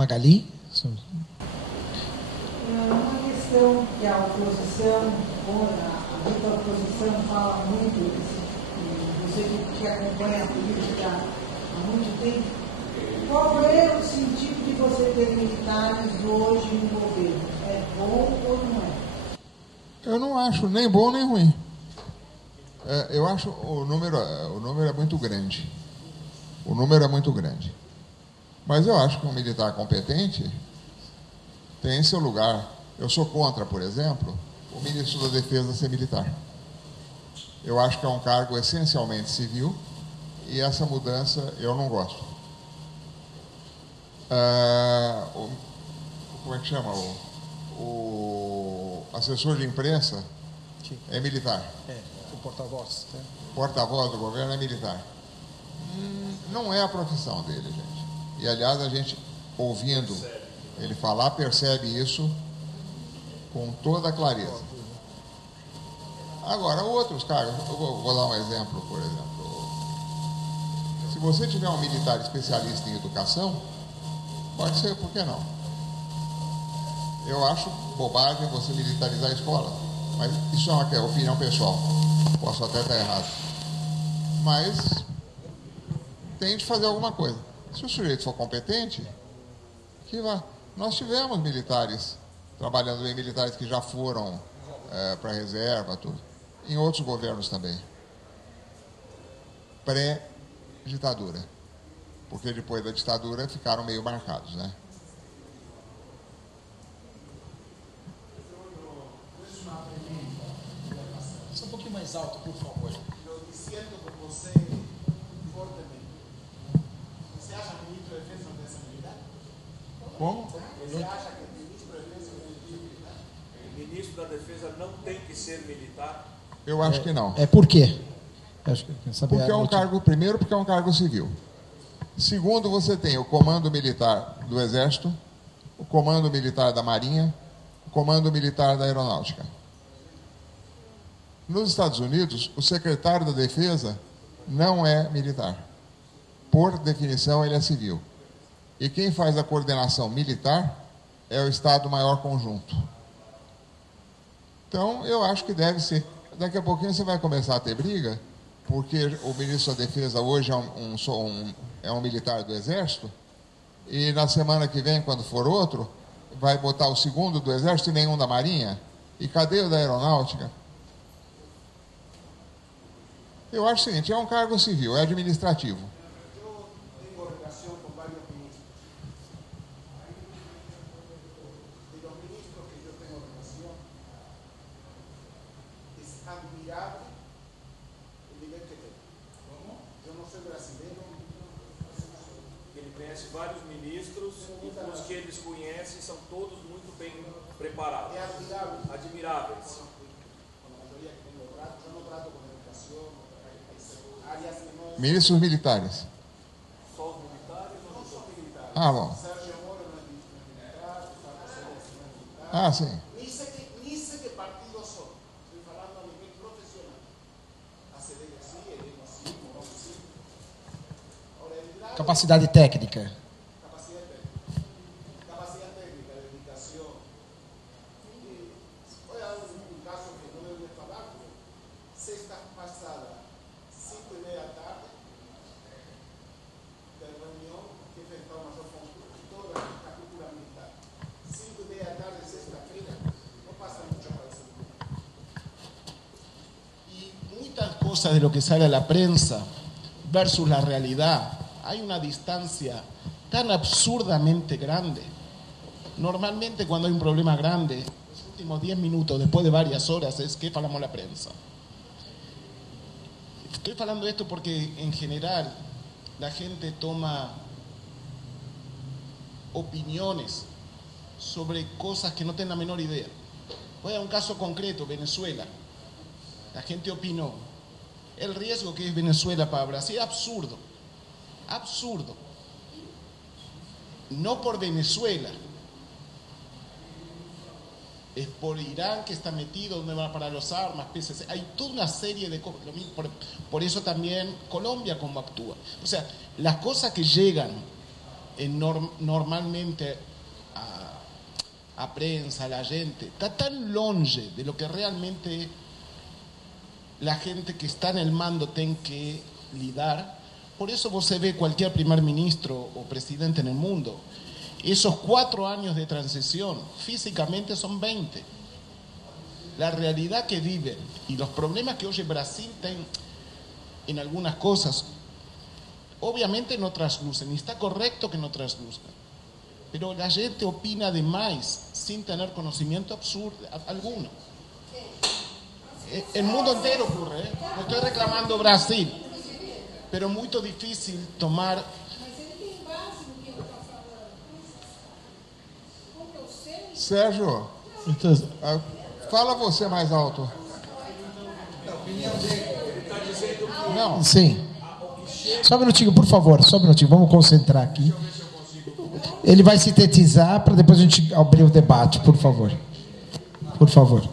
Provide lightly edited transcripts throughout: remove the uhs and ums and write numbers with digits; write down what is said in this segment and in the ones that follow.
Magali? Uma questão que a oposição, a dita oposição fala muito, você que acompanha a política há muito tempo, qual é o sentido de você ter militares hoje no governo? É bom ou não é? Eu não acho nem bom nem ruim. Eu acho o número é muito grande. O número é muito grande. Mas eu acho que um militar competente tem seu lugar. Eu sou contra, por exemplo, o ministro da Defesa ser militar. Eu acho que é um cargo essencialmente civil e essa mudança eu não gosto. Como é que chama? O assessor de imprensa é militar. O porta-voz. Né? Porta-voz do governo é militar. Não é a profissão dele, gente. E, aliás, a gente, ouvindo ele falar, percebe isso com toda clareza. Agora, outros cargos, eu vou dar um exemplo, por exemplo. Se você tiver um militar especialista em educação, pode ser, por que não? Eu acho bobagem você militarizar a escola, mas isso é uma opinião pessoal. Posso até estar errado. Mas tem de fazer alguma coisa. Se o sujeito for competente, que vá. Nós tivemos militares trabalhando bem, militares que já foram para a reserva, tudo. Em outros governos também. Pré-ditadura. Porque depois da ditadura ficaram meio marcados, né? Só um pouquinho mais alto, por favor. Eu dissento com você fortemente. Você acha que o ministro da Defesa não deve ser militar? Como? Você acha que o ministro da Defesa não deve ser militar? O ministro da Defesa não tem que ser militar? Eu acho que não. Por quê? Acho que porque é um cargo, primeiro, porque é um cargo civil. Segundo, você tem o comando militar do Exército, o comando militar da Marinha, o comando militar da Aeronáutica. Nos Estados Unidos, o secretário da Defesa não é militar. Por definição, ele é civil. E quem faz a coordenação militar é o Estado-Maior Conjunto. Então, eu acho que deve ser. Daqui a pouquinho você vai começar a ter briga, porque o ministro da Defesa hoje é um militar do Exército, e na semana que vem, quando for outro, vai botar o segundo do Exército e nenhum da Marinha. E cadê o da Aeronáutica? Eu acho o seguinte, é um cargo civil, é administrativo. Eu tenho relação com vários ministros. De los ministros que yo tengo relación, es admirable el nivel que tengo. Eu não sou brasileiro. Ele conhece vários ministros e os que eles conhecem são todos muito bem preparados. É admirável. Admiráveis. Com a maioria que tenho trato, eu não trato com educação, áreas que não... Ministros militares. Só os militares ou Não são militares. Ah, bom. Sérgio Moro não é militar, Gustavo Ceres não é militar. Ah, sim. Nem sei que partido sou. Estou falando a nível profissional. A CDI assim, ele assim, Morão assim. Agora, ele grave, Capacidade técnica. capacidade técnica, dedicação. Olha um caso que não eu ia falar. Sexta passada, 5:30 da tarde, da reunião que fez para uma toda a cultura militar. 5:30 da tarde, sexta-feira, não passa muito para isso. Y muchas cosas de lo que sale a la prensa versus la realidad, hay una distancia tan absurdamente grande. Normalmente cuando hay un problema grande, los últimos 10 minutos, después de varias horas, es que falamos la prensa. Estoy hablando de esto porque en general la gente toma opiniones sobre cosas que no tienen la menor idea. Voy a un caso concreto, Venezuela. La gente opinó. El riesgo que es Venezuela para Brasil es absurdo. Absurdo. No por Venezuela. Es por Irán que está metido, donde van a parar los armas, PCC. Hay toda una serie de cosas. Por eso también Colombia como actúa. O sea, las cosas que llegan normalmente a prensa, a gente, está tan longe de lo que realmente la gente que está en el mando tem que lidar. Por eso você ve cualquier primer ministro o presidente en el mundo, esos 4 años de transición físicamente son 20. La realidad que viven y los problemas que hoy Brasil tiene en algunas cosas, obviamente no traslucen, y está correcto que no traslucen, pero la gente opina demais sin tener conocimiento absurdo alguno. El mundo entero ocurre, ¿eh? No estoy reclamando Brasil, pero muy difícil tomar. Sérgio, fala você mais alto. Não. Sim. Só um minutinho, por favor. Só um minutinho. Vamos concentrar aqui. Ele vai sintetizar para depois a gente abrir o debate, por favor. Por favor.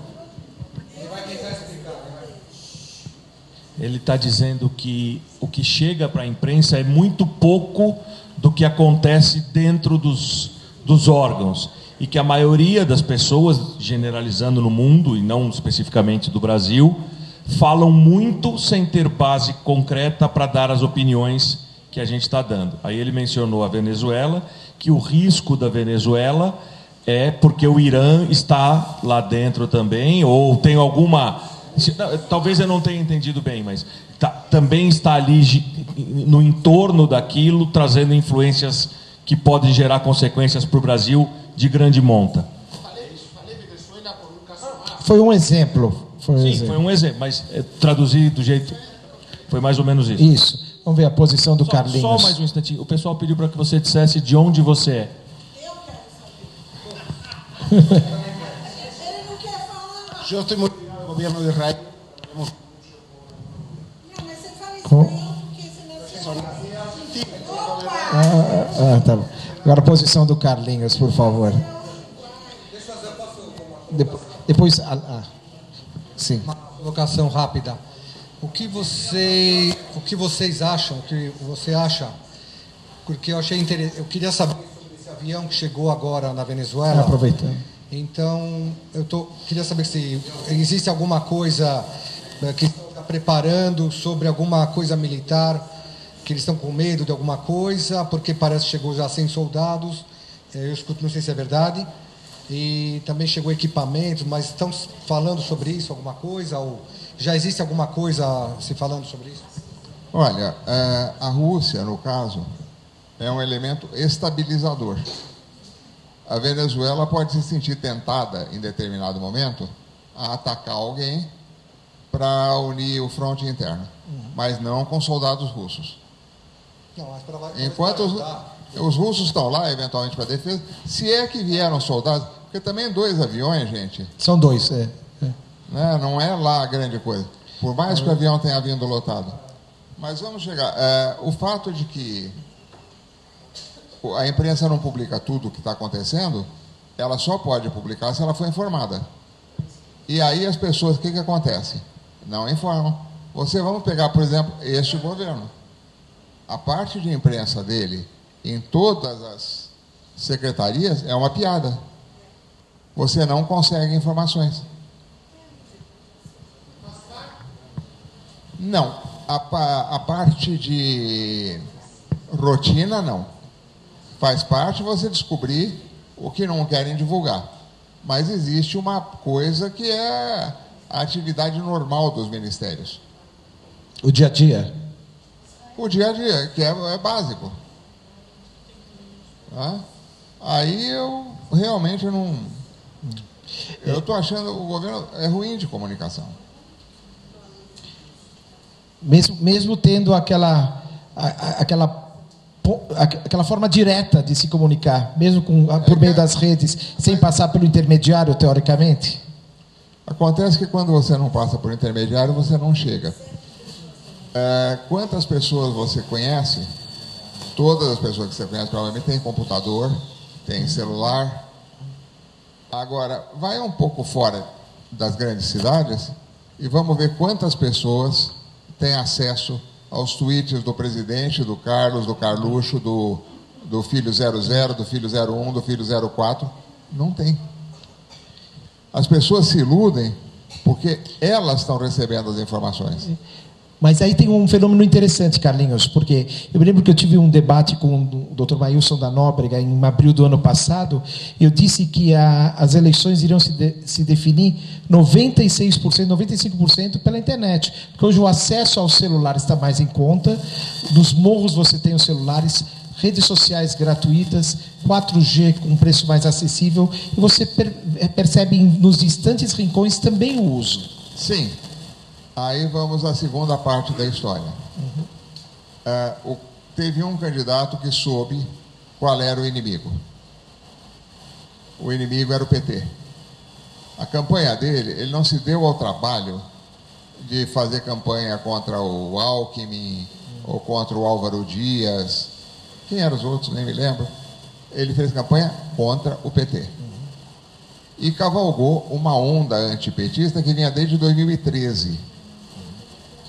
Ele está dizendo que o que chega para a imprensa é muito pouco do que acontece dentro dos órgãos. E que a maioria das pessoas, generalizando no mundo, e não especificamente do Brasil, falam muito sem ter base concreta para dar as opiniões que a gente está dando. Aí ele mencionou a Venezuela, que o risco da Venezuela é porque o Irã está lá dentro também, ou tem alguma... Talvez eu não tenha entendido bem, mas também está ali no entorno daquilo, trazendo influências que podem gerar consequências para o Brasil de grande monta. Foi um exemplo. Foi um exemplo, mas traduzir do jeito... Foi mais ou menos isso. Isso. Vamos ver a posição do Carlinhos. Só mais um instantinho. O pessoal pediu para que você dissesse de onde você é. Eu quero saber. Ele não quer falar. Eu estou muito ligado ao governo de Israel. Não, mas você fala espanhol porque senão você... Tá bom. Agora a posição do Carlinhos, por favor. Depois sim. Uma colocação rápida. O que vocês acham? O que você acha? Porque eu achei interessante. Eu queria saber sobre esse avião que chegou agora na Venezuela. Aproveitando. Então, queria saber se existe alguma coisa que está preparando sobre alguma coisa militar, que eles estão com medo de alguma coisa, porque parece que chegou já 100 soldados. Eu escuto, não sei se é verdade. E também chegou equipamento, mas estão falando sobre isso, alguma coisa? Ou já existe alguma coisa se falando sobre isso? Olha, a Rússia, no caso, é um elemento estabilizador. A Venezuela pode se sentir tentada, em determinado momento, a atacar alguém para unir o fronte interno, mas não com soldados russos. Não, mas enquanto os russos estão lá, eventualmente, para defesa, se é que vieram soldados, porque também 2 aviões, gente. São 2, né? Não é lá a grande coisa, por mais que o avião tenha vindo lotado. Mas vamos chegar. O fato de que a imprensa não publica tudo o que está acontecendo, ela só pode publicar se ela for informada. E aí as pessoas, o que acontece? Não informam. Vamos pegar, por exemplo, este governo. A parte de imprensa dele, em todas as secretarias, é uma piada. Você não consegue informações. Não. A parte de rotina, não. Faz parte você descobrir o que não querem divulgar. Mas existe uma coisa que é a atividade normal dos ministérios. O dia a dia? O dia a dia, que é básico. Tá? Aí eu realmente não... Eu estou achando o governo é ruim de comunicação. Mesmo tendo aquela forma direta de se comunicar, mesmo por meio das redes, sem passar pelo intermediário, teoricamente? Acontece que quando você não passa por intermediário, você não chega. Quantas pessoas você conhece? Todas as pessoas que você conhece provavelmente têm computador, têm celular. Agora, vai um pouco fora das grandes cidades e vamos ver quantas pessoas têm acesso aos tweets do presidente, do Carlos, do Carluxo, do filho 00, do filho 01, do filho 04. Não tem. As pessoas se iludem porque elas estão recebendo as informações. Mas aí tem um fenômeno interessante, Carlinhos, porque eu me lembro que eu tive um debate com o Dr. Maílson da Nóbrega em abril do ano passado. Eu disse que as eleições iriam se definir 96%, 95% pela internet. Porque hoje o acesso ao celular está mais em conta. Nos morros você tem os celulares, redes sociais gratuitas, 4G com preço mais acessível, e você percebe nos distantes rincões também o uso. Sim. Aí vamos à segunda parte da história. Teve um candidato que soube qual era o inimigo. O inimigo era o PT. A campanha dele, ele não se deu ao trabalho de fazer campanha contra o Alckmin ou contra o Álvaro Dias. Quem eram os outros? Nem me lembro. Ele fez campanha contra o PT. E cavalgou uma onda antipetista que vinha desde 2013.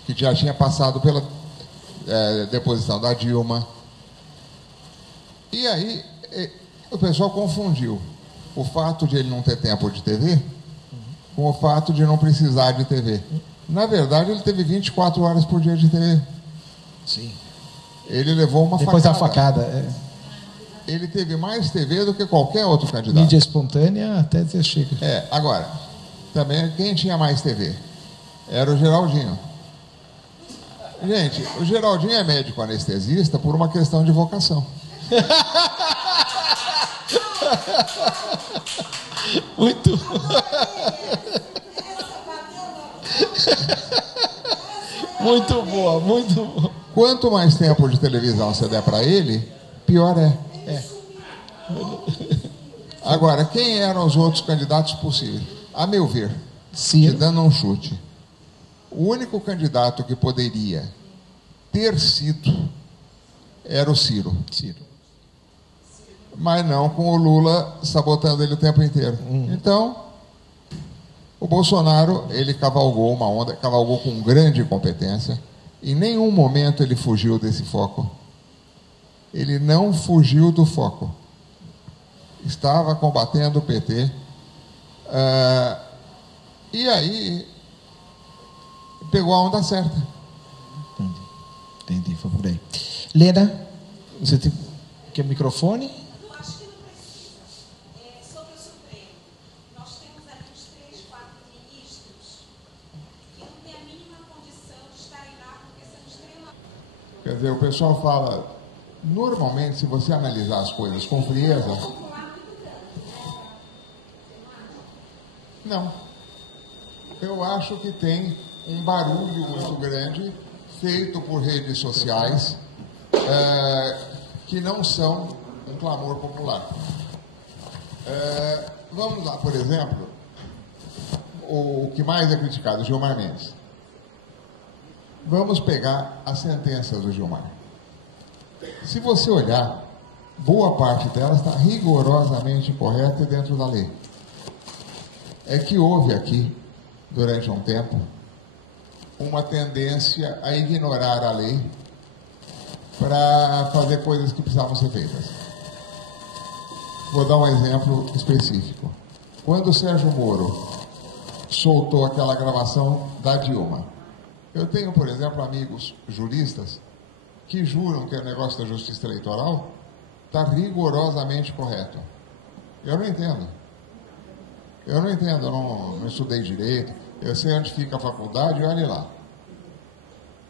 Que já tinha passado pela deposição da Dilma. E aí, o pessoal confundiu o fato de ele não ter tempo de TV com o fato de não precisar de TV. Na verdade, ele teve 24 horas por dia de TV. Sim. Ele levou uma Depois facada. da facada. Ele teve mais TV do que qualquer outro candidato. Mídia espontânea até dizer chega. Agora, também quem tinha mais TV? Era o Geraldinho. Gente, o Geraldinho é médico anestesista por uma questão de vocação. Muito. Muito boa, muito boa. Quanto mais tempo de televisão você der para ele, pior é. Agora, quem eram os outros candidatos possíveis? A meu ver, te dando um chute, o único candidato que poderia ter sido era o Ciro. Mas não com o Lula sabotando ele o tempo inteiro. Então, o Bolsonaro, ele cavalgou uma onda, cavalgou com grande competência. Em nenhum momento ele fugiu desse foco. Ele não fugiu do foco. Estava combatendo o PT. E aí pegou a onda certa. Entendi, foi por aí. Lena, você tem quer o microfone? Eu acho que não precisa. Sobre o Supremo, nós temos aqui uns 3, 4 ministros que não têm a mínima condição de estarem lá porque são extremamente... Quer dizer, o pessoal fala, normalmente, se você analisar as coisas com frieza... Não. Eu acho que tem um barulho muito grande feito por redes sociais que não são um clamor popular. Vamos lá, por exemplo, o que mais é criticado, Gilmar Mendes. Vamos pegar a sentença do Gilmar. Se você olhar, boa parte dela está rigorosamente correta e dentro da lei. É que houve aqui, durante um tempo, uma tendência a ignorar a lei para fazer coisas que precisavam ser feitas. Vou dar um exemplo específico. Quando o Sérgio Moro soltou aquela gravação da Dilma, eu tenho, por exemplo, amigos juristas que juram que o negócio da justiça eleitoral está rigorosamente correto. Eu não entendo. Eu não estudei direito, eu sei onde fica a faculdade, olhe lá.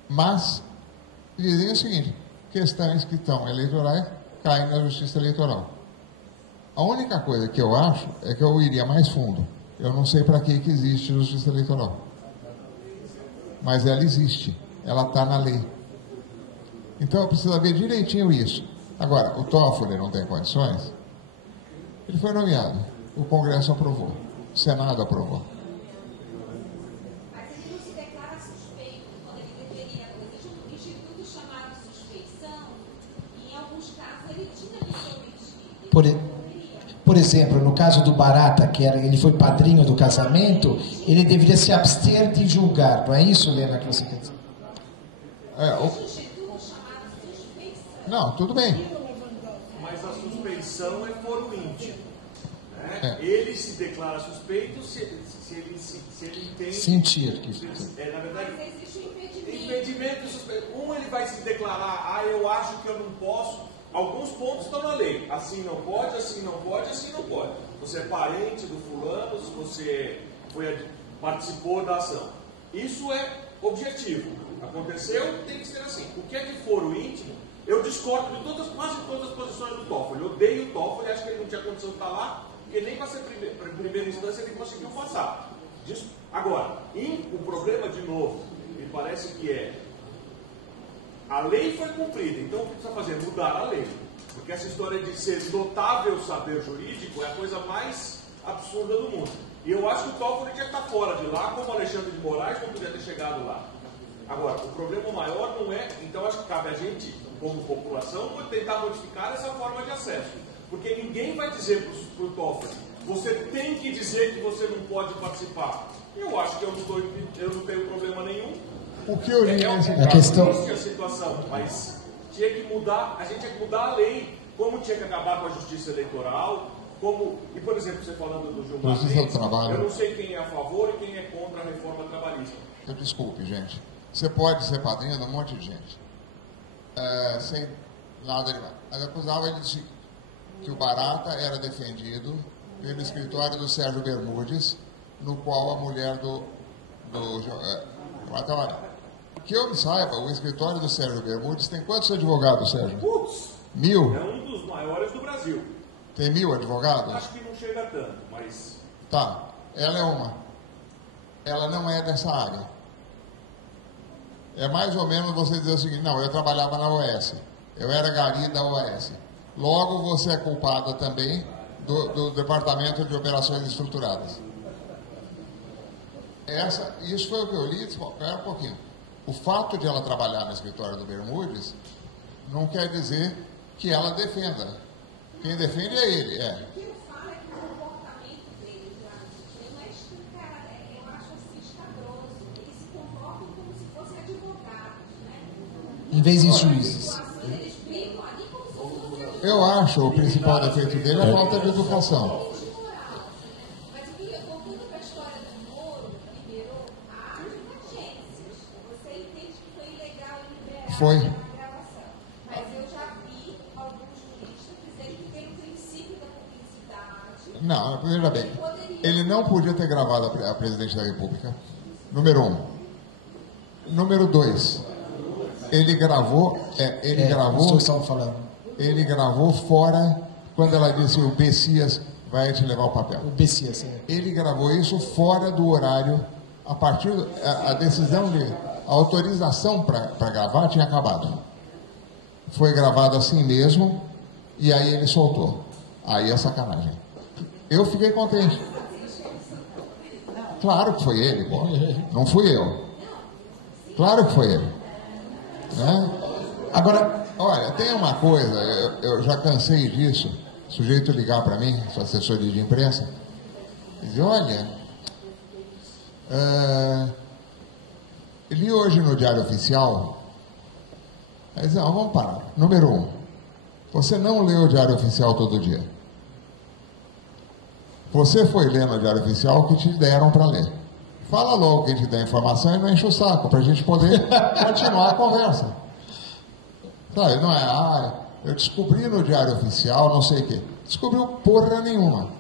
Mas dizem o seguinte, questões que estão eleitorais caem na justiça eleitoral. A única coisa que eu acho é que eu iria mais fundo. Eu não sei para que existe justiça eleitoral. Mas ela existe, ela está na lei. Então eu preciso ver direitinho isso. Agora, o Toffoli não tem condições? Ele foi nomeado, o Congresso aprovou, o Senado aprovou. Mas ele não se declara suspeito quando ele deveria. Existe um instituto chamado suspeição e em alguns casos ele tinha que ser omitido. Por exemplo, no caso do Barata, ele foi padrinho do casamento, ele deveria se abster de julgar. Não é isso, Lena, que você quer dizer? Não, tudo bem. suspeição é foro íntimo. Né? Ele se declara suspeito se ele entende... Sentir que... na verdade, Mas existe um impedimento. impedimento de suspeito. Ele vai se declarar, eu acho que eu não posso. Alguns pontos estão na lei. Assim não pode, assim não pode, assim não pode. Você é parente do fulano, se você participou da ação. Isso é objetivo. Aconteceu, tem que ser assim. O que é que foro íntimo? Eu discordo de quase todas as posições do Toffoli. Eu odeio o Toffoli, acho que ele não tinha condição de estar lá, porque nem para ser primeira instância ele conseguiu passar. Agora, o problema, de novo, me parece que a lei foi cumprida, então o que precisa fazer? Mudar a lei. Porque essa história de ser notável saber jurídico é a coisa mais absurda do mundo. E eu acho que o Toffoli tinha que estar fora de lá, como o Alexandre de Moraes não podia ter chegado lá. Agora, o problema maior não é... Então, acho que cabe a gente, como população, tentar modificar essa forma de acesso. Porque ninguém vai dizer para o Toffoli, você tem que dizer que você não pode participar. Eu acho que eu não tenho problema nenhum. O que eu li a questão... a situação, mas tinha que mudar, a gente tinha que mudar a lei, como tinha que acabar com a justiça eleitoral, e por exemplo, você falando do Gilmar Mendes, eu não sei quem é a favor e quem é contra a reforma trabalhista. Desculpe, gente. Você pode ser padrinho de um monte de gente. Sem nada demais. Mas acusava ele de que o Barata era defendido pelo escritório do Sérgio Bermudes, no qual a mulher do que eu me saiba, o escritório do Sérgio Bermudes tem quantos advogados, Sérgio? 1000? É um dos maiores do Brasil. Tem 1000 advogados? Acho que não chega tanto, mas... Tá, ela é uma. Ela não é dessa área. É mais ou menos você dizer o seguinte, não, eu trabalhava na OAS, eu era gari da OAS. Logo, você é culpada também do Departamento de Operações Estruturadas. Isso foi o que eu li, espera um pouquinho. O fato de ela trabalhar no escritório do Bermudes não quer dizer que ela defenda. Quem defende é ele, O que eu falo é que o comportamento dele não é escancarado, eu acho assim escabroso. Eles se comportam como se fossem advogados, né? Em vez de juízes. Eles brigam ali como se fossem Eu acho o principal defeito dele é a falta de educação. Mas voltando para a história do Moro, que liberou a agências, você entende que foi ilegal liberar Foi. a gravação. Mas eu já vi alguns juristas dizendo que pelo princípio da publicidade... Não, veja bem, ele não podia ter gravado a presidente da República, número 1. Número 2, ele gravou, ele gravou fora, quando ela disse o Bessias vai te levar o papel. O Bessias, Ele gravou isso fora do horário, a partir a decisão a autorização para gravar tinha acabado. Foi gravado assim mesmo, e aí ele soltou. Aí é sacanagem. Eu fiquei contente. Claro que foi ele, pô. Não fui eu. Claro que foi ele. Né? Agora, olha, tem uma coisa, eu já cansei disso. O sujeito ligar para mim, sua assessoria de imprensa, e dizer, olha, li hoje no Diário Oficial, aí diz, não, vamos parar. Número 1, você não lê o Diário Oficial todo dia. Você foi ler no Diário Oficial o que te deram para ler. Fala logo quem te dá a informação e não enche o saco, para a gente poder continuar a conversa. Sabe, não é, eu descobri no Diário Oficial, não sei o quê. Descobriu porra nenhuma.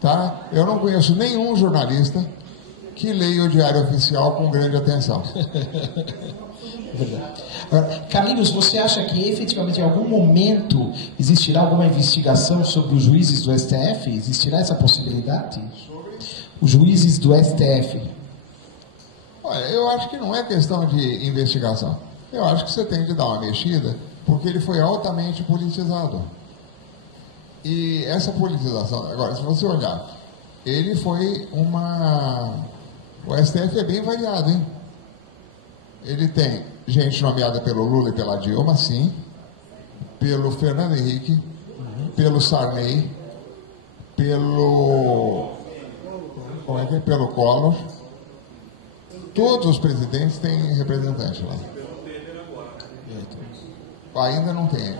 Tá? Eu não conheço nenhum jornalista que leia o Diário Oficial com grande atenção. Agora, Carlinhos, você acha que efetivamente em algum momento existirá alguma investigação sobre os juízes do STF? Existirá essa possibilidade? Os juízes do STF. Olha, eu acho que não é questão de investigação. Eu acho que você tem que dar uma mexida, porque ele foi altamente politizado. E essa politização, agora, se você olhar, ele foi o STF é bem variado, hein? Ele tem gente nomeada pelo Lula e pela Dilma, sim, pelo Fernando Henrique, pelo Sarney, pelo Collor. Todos os presidentes têm representante lá. Ainda não tem.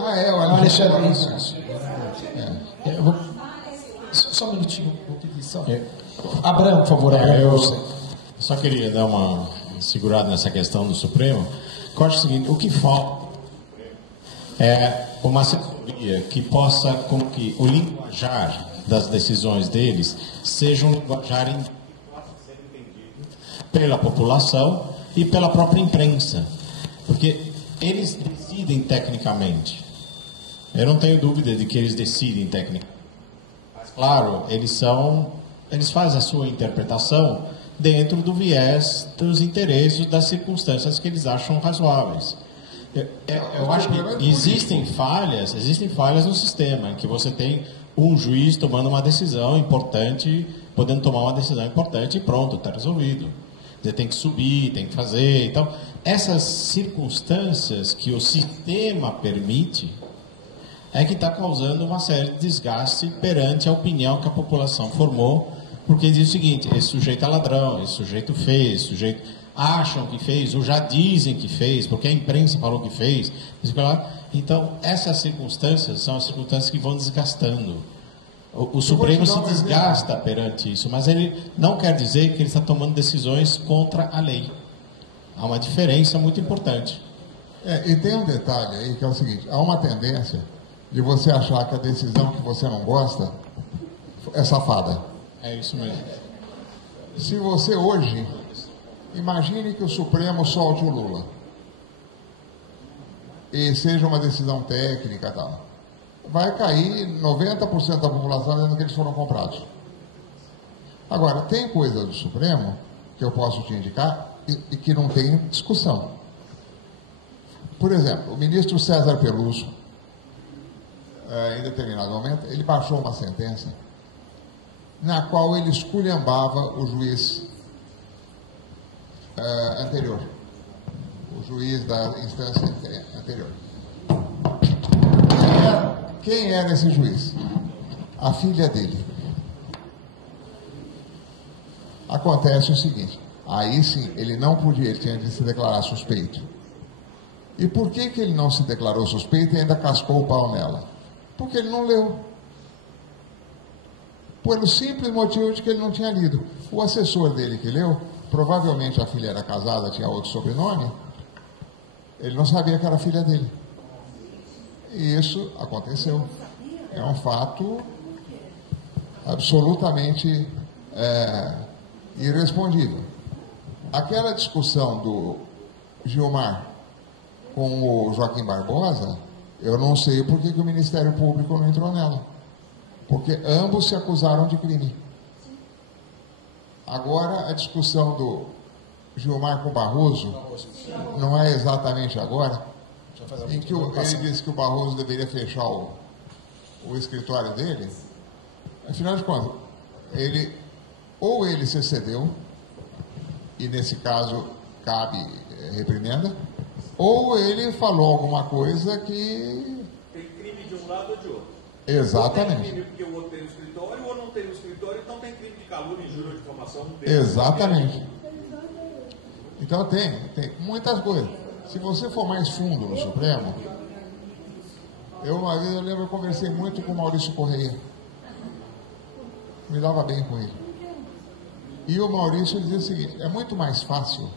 O Alexandre, isso. Eu vou... Só um minutinho, vou pedir só. Abraão, por favor. Eu só queria dar uma segurada nessa questão do Supremo. Eu acho o seguinte, o que falta é uma assessoria que possa, com que o linguajar das decisões deles seja um linguajar pela população e pela própria imprensa, porque eles decidem tecnicamente. Eu não tenho dúvida de que eles decidem tecnicamente. Mas, claro, eles fazem a sua interpretação dentro do viés dos interesses, das circunstâncias que eles acham razoáveis. Eu acho que existem falhas no sistema, em que você tem um juiz tomando uma decisão importante, podendo tomar uma decisão importante e pronto, está resolvido. Você tem que subir, tem que fazer. Então, essas circunstâncias que o sistema permite é que está causando uma série de desgaste perante a opinião que a população formou, porque diz o seguinte, esse sujeito é ladrão, esse sujeito fez, esse sujeito acham que fez, ou já dizem que fez, porque a imprensa falou que fez. Então, essas circunstâncias são as circunstâncias que vão desgastando. O Supremo se desgasta perante isso, mas ele não quer dizer que ele está tomando decisões contra a lei. Há uma diferença muito importante. E tem um detalhe aí que é o seguinte, há uma tendência de você achar que a decisão que você não gosta é safada. É isso mesmo. Se você hoje, imagine que o Supremo solte o Lula e seja uma decisão técnica e tal, vai cair 90% da população dizendo que eles foram comprados. Agora, tem coisas do Supremo que eu posso te indicar e que não tem discussão. Por exemplo, o ministro César Peluso, em determinado momento, ele baixou uma sentença na qual ele esculhambava o juiz anterior, o juiz da instância anterior. Quem era esse juiz? A filha dele. Acontece o seguinte, aí sim, ele não podia, ele tinha de se declarar suspeito. E por que ele não se declarou suspeito e ainda cascou o pau nela? Porque ele não leu. Pelo simples motivo de que ele não tinha lido. O assessor dele que leu, provavelmente a filha era casada, tinha outro sobrenome, ele não sabia que era a filha dele. E isso aconteceu. É um fato absolutamente irrespondível. Aquela discussão do Gilmar com o Joaquim Barbosa, eu não sei por que o Ministério Público não entrou nela. Porque ambos se acusaram de crime. Agora, a discussão do Gilmar com Barroso, não é exatamente agora, em que ele disse que o Barroso deveria fechar o escritório dele. Afinal de contas, ou ele se excedeu, e nesse caso cabe reprimenda, ou ele falou alguma coisa que... Tem crime de um lado ou de outro. Exatamente. Ou tem crime porque o outro tem no escritório, ou não tem no escritório, então tem crime de calúnia, injúria, difamação. Exatamente. Então tem muitas coisas. Se você for mais fundo no Supremo, uma vez eu lembro, eu conversei muito com o Maurício Correia. Me dava bem com ele. E o Maurício dizia o seguinte, é muito mais fácil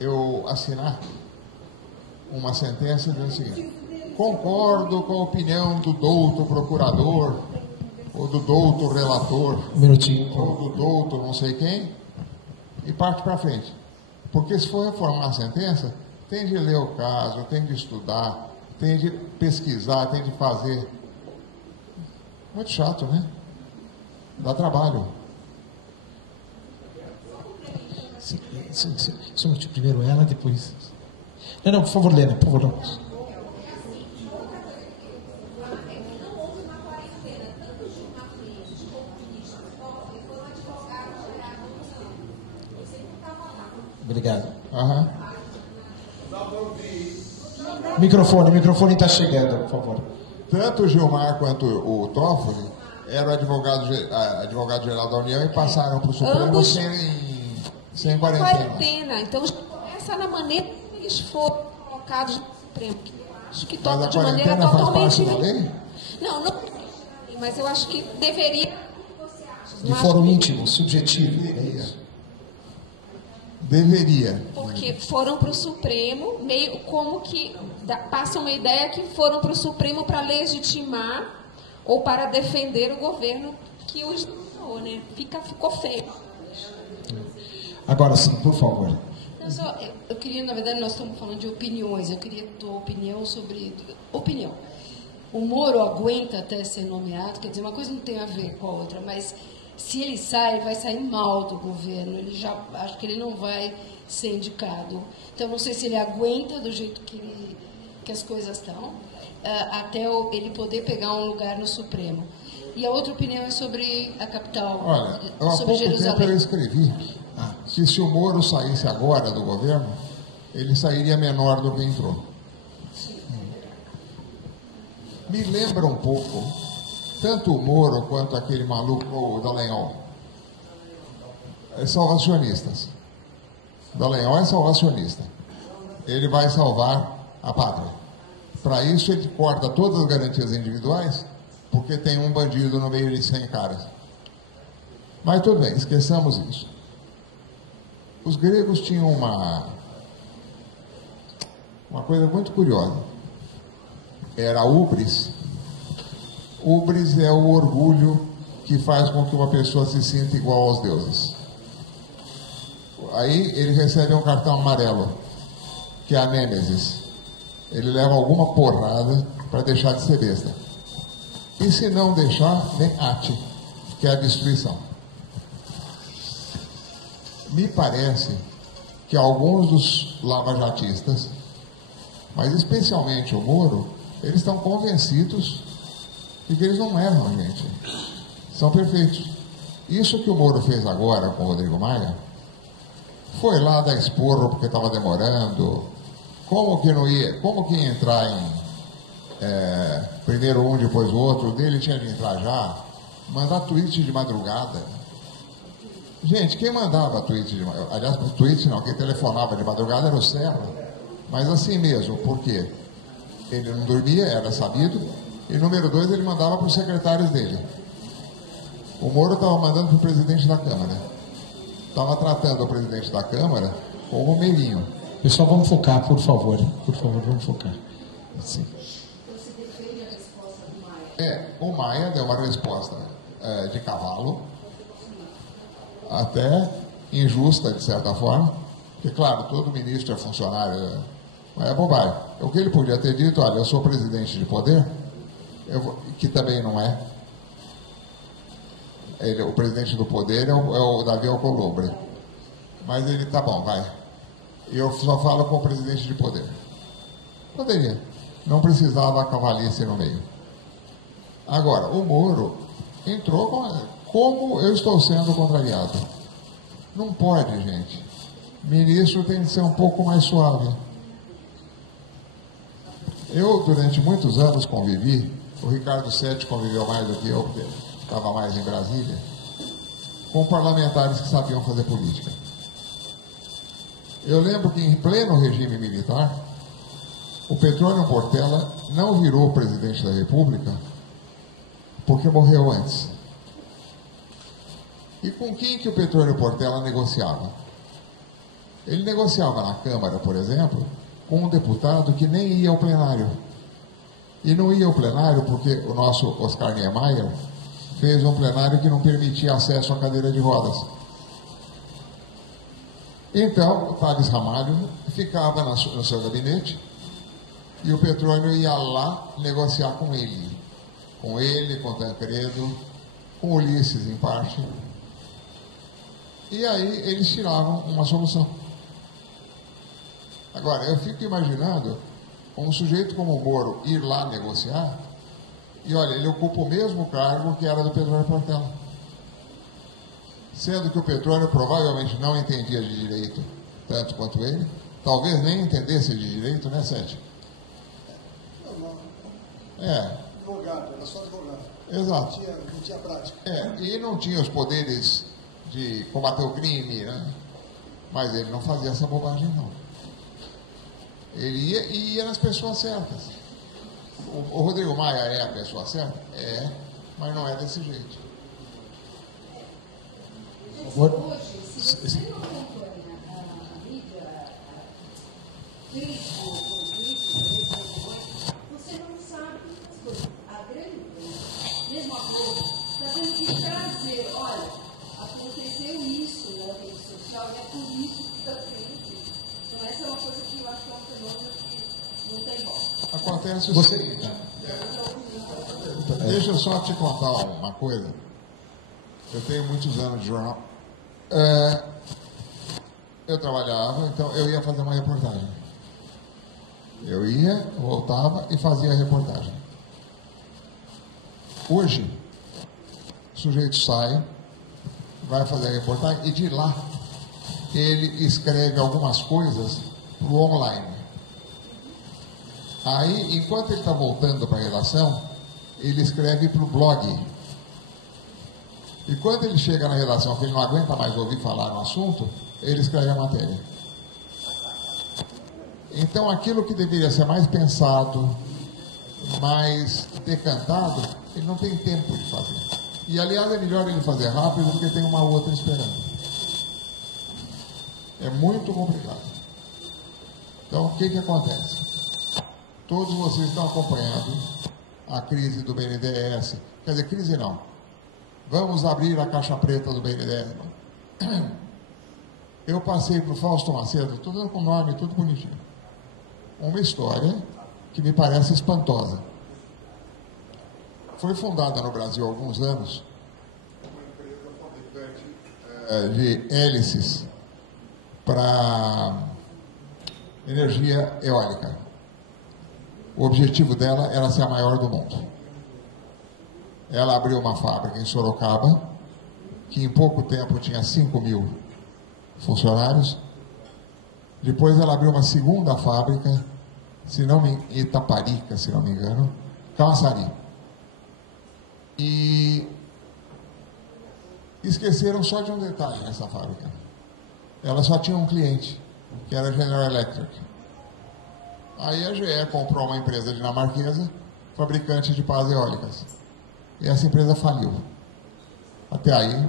eu assinar uma sentença dizendo o seguinte, concordo com a opinião do douto procurador, ou do douto relator, ou do douto não sei quem, e parte para frente. Porque se for reformar a sentença, tem de ler o caso, tem de estudar, tem de pesquisar, tem de fazer. Muito chato, né? Dá trabalho. Primeiro ela, depois... Não, por favor, Lena, por favor. Obrigado. Uhum. Microfone está chegando, por favor. Tanto o Gilmar quanto o Toffoli eram advogado-geral da União e passaram para o Supremo sem quarentena. Então, começa na maneira que eles foram colocados no Supremo. acho que Mas toca a de maneira quarentena faz totalmente... parte da lei? Não, mas eu acho que deveria... Você acha? De fórum íntimo, subjetivo. É isso. Deveria. Porque foram para o Supremo, meio como que passa uma ideia que foram para o Supremo para legitimar ou para defender o governo que os deixou, né? Ficou feio. Agora sim, por favor. Não, eu queria, na verdade, nós estamos falando de opiniões, eu queria a tua opinião sobre... Opinião. O Moro aguenta até ser nomeado, quer dizer, uma coisa não tem a ver com a outra, mas se ele sai, ele vai sair mal do governo, ele já, acho que ele não vai ser indicado. Então, não sei se ele aguenta do jeito que as coisas estão, até ele poder pegar um lugar no Supremo. E a outra opinião é sobre a capital, Olha, há sobre pouco tempo Jerusalém. eu escrevi que se o Moro saísse agora do governo, ele sairia menor do que entrou. Me lembra um pouco, tanto o Moro quanto aquele maluco, o Dallagnol, salvacionistas. Dallagnol é salvacionista. Ele vai salvar a pátria. Para isso ele corta todas as garantias individuais, porque tem um bandido no meio de 100 caras. Mas tudo bem, esqueçamos isso. Os gregos tinham uma coisa muito curiosa. Era a ubris. Ubris é o orgulho que faz com que uma pessoa se sinta igual aos deuses. Aí ele recebe um cartão amarelo, que é a Nêmesis. Ele leva alguma porrada para deixar de ser besta. E se não deixar, vem Ate, que é a destruição. Me parece que alguns dos lavajatistas, mas especialmente o Moro, eles estão convencidos de que eles não erram, gente. São perfeitos. Isso que o Moro fez agora com o Rodrigo Maia, foi lá dar esporro porque estava demorando. Como que não ia? Como que ia entrar em primeiro um, depois o outro? O dele tinha de entrar já. Mandar tweet de madrugada. Gente, quem mandava tweet de madrugada? Aliás, tweet não, quem telefonava de madrugada era o Serra. Mas assim mesmo, por quê? Ele não dormia, era sabido. E número 2, ele mandava para os secretários dele. O Moro estava mandando para o presidente da Câmara. Estava tratando o presidente da Câmara como um meirinho. Pessoal, vamos focar, por favor. Por favor, vamos focar. Sim. Você defende a resposta do Maia? O Maia deu uma resposta de cavalo, até injusta, de certa forma, porque, claro, todo ministro é funcionário, mas é bobagem. O que ele podia ter dito, olha, eu sou presidente de poder, que também não é. O presidente do poder é o Davi Alcolumbre. Mas ele, tá bom, vai. Eu só falo com o presidente de poder. Poderia. Não precisava a cavalice no meio. Agora, o Moro entrou como eu estou sendo contrariado. Não pode, gente. Ministro tem que ser um pouco mais suave. Eu, durante muitos anos, convivi, o Ricardo Sete conviveu mais do que eu, porque estava mais em Brasília, com parlamentares que sabiam fazer política. Eu lembro que, em pleno regime militar, o Petrônio Portela não virou presidente da República porque morreu antes. E com quem que o Petrônio Portela negociava? Ele negociava na Câmara, por exemplo, com um deputado que nem ia ao plenário. E não ia ao plenário porque o nosso Oscar Niemeyer fez um plenário que não permitia acesso à cadeira de rodas. Então, o Thales Ramalho ficava no seu gabinete e o Petrônio ia lá negociar com ele. Com ele, com Tancredo, com Ulisses, em parte. E aí eles tiravam uma solução. Agora, eu fico imaginando um sujeito como o Moro ir lá negociar e, olha, ele ocupa o mesmo cargo que era do Petrônio Portela. Sendo que o Petrônio provavelmente não entendia de direito tanto quanto ele, talvez nem entendesse de direito, né, Sete? Advogado, era só advogado. Exato. Não tinha prática. E não tinha os poderes de combater o crime, né? Mas ele não fazia essa bobagem, não. Ele ia nas pessoas certas. O Rodrigo Maia é a pessoa certa? É, mas não é desse jeito. Hoje, se você não acompanha a mídia, você não sabe as coisas. A grande imprensa, mesmo a Globo, está tendo que trazer, olha, aconteceu isso na rede social e é por isso que está sendo. Então essa é uma coisa que eu acho que é um fenômeno que não tem volta. Acontece o seguinte. Deixa eu só te contar uma coisa. Eu tenho muitos anos de jornal. Eu trabalhava, então eu ia fazer uma reportagem. Eu ia, voltava e fazia a reportagem. Hoje, o sujeito sai, vai fazer a reportagem e de lá ele escreve algumas coisas para o online. Aí, enquanto ele está voltando para a redação, ele escreve para o blog. E quando ele chega na redação, que ele não aguenta mais ouvir falar no assunto, ele escreve a matéria. Então, aquilo que deveria ser mais pensado, mais decantado, ele não tem tempo de fazer. E, aliás, é melhor ele fazer rápido, porque tem uma outra esperando. É muito complicado. Então, o que acontece? Todos vocês estão acompanhando a crise do BNDES. Quer dizer, crise não. Vamos abrir a caixa preta do BNDES. Eu passei para o Fausto Macedo, estou dando com nome, tudo bonitinho. Uma história que me parece espantosa. Foi fundada no Brasil há alguns anos uma empresa fabricante de hélices para energia eólica. O objetivo dela era ser a maior do mundo. Ela abriu uma fábrica em Sorocaba, que em pouco tempo tinha 5.000 funcionários. Depois ela abriu uma segunda fábrica, em Itaparica, se não me engano, Camaçari. E esqueceram só de um detalhe nessa fábrica. Ela só tinha um cliente, que era a General Electric. Aí a GE comprou uma empresa dinamarquesa, fabricante de pás eólicas. E essa empresa faliu. Até aí.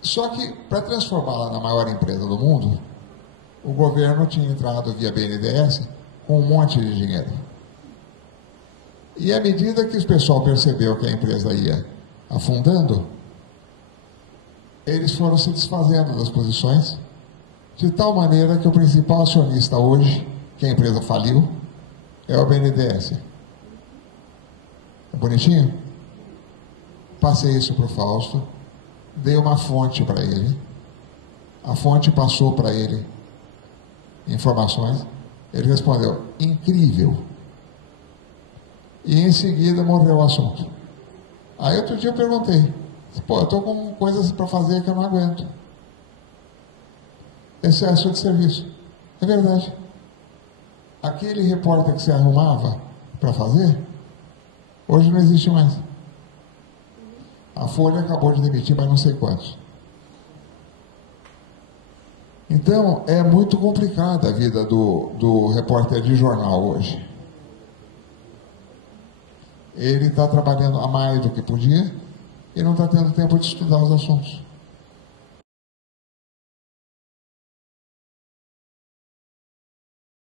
Só que, para transformá-la na maior empresa do mundo, o governo tinha entrado via BNDES com um monte de dinheiro. E à medida que o pessoal percebeu que a empresa ia afundando, eles foram se desfazendo das posições, de tal maneira que o principal acionista hoje, que a empresa faliu, é o BNDES. É bonitinho? Passei isso para o Fausto, dei uma fonte para ele, a fonte passou para ele informações, ele respondeu, incrível. E em seguida morreu o assunto. Aí outro dia eu perguntei, pô, eu estou com coisas para fazer que eu não aguento. Excesso de serviço. É verdade. Aquele repórter que você arrumava para fazer, hoje não existe mais. A Folha acabou de demitir mais não sei quantos. Então, é muito complicada a vida do repórter de jornal hoje. Ele está trabalhando a mais do que podia e não está tendo tempo de estudar os assuntos.